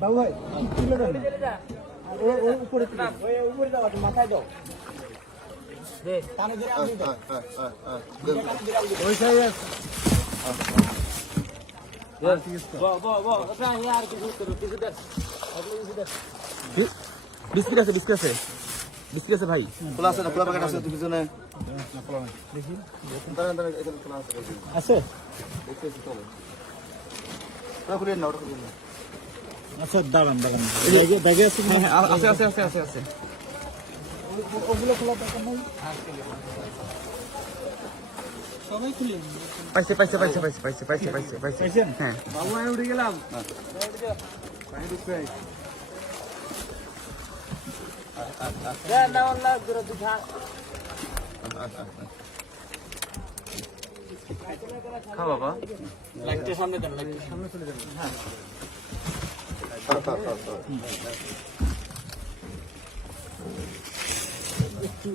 বাবু ভাই তুলে দেন উপরে দাও মাথায় দাও ওই সাইড বিস্কিট আছে বিস্কিট আছে ভাই খোলা আছে না খোলা প্যাকেট আছে তুমি জন্য দেখি খোলা আছে আছে ওটা খুলে না ওটা খুলে না আচ্ছা দাঁড়ান ব্যাগে আছে আছে ওগুলো খোলা প্যাকেট নাই সবাই খুলে পাইছে পাইছেন হ্যাঁ বাবু আমি উঠে গেলাম খা বাবা সামনে চলে যাবেন হ্যাঁ একটু